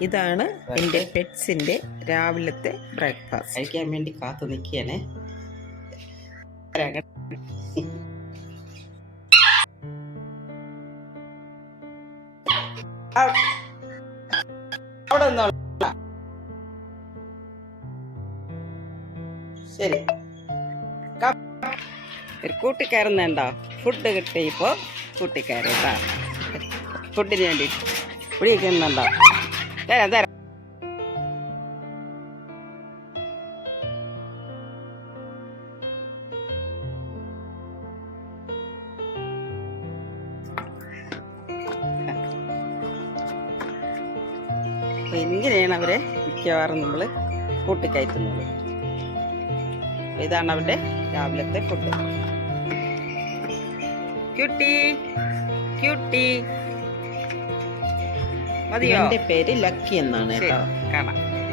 ഇതാണ് എന്റെ പെറ്റ്സിന്റെ രാവിലത്തെ ബ്രേക്ക്ഫാസ്റ്റ് കഴിക്കാൻ വേണ്ടി കാത്തു നിൽക്കുകയാണേ. അവിടെ ശരി. ഒരു കൂട്ടിക്കയറുന്നുണ്ടോ ഫുഡ് കിട്ടിയപ്പോ കൂട്ടിക്കയറി ഫുഡിന് വേണ്ടി വിളിക്കുന്നുണ്ടോ തരാം തരാം ഇങ്ങനെയാണ് അവരെ മിക്കവാറും നമ്മൾ കൂട്ടിക്കയറ്റുന്നത് ഇതാണ് അവരുടെ രാവിലത്തെ ഫുഡ് ക്യൂട്ടി ക്യൂട്ടി എന്റെ പേര് ലക്കി എന്നാണ് കേട്ടോ. കാണാം.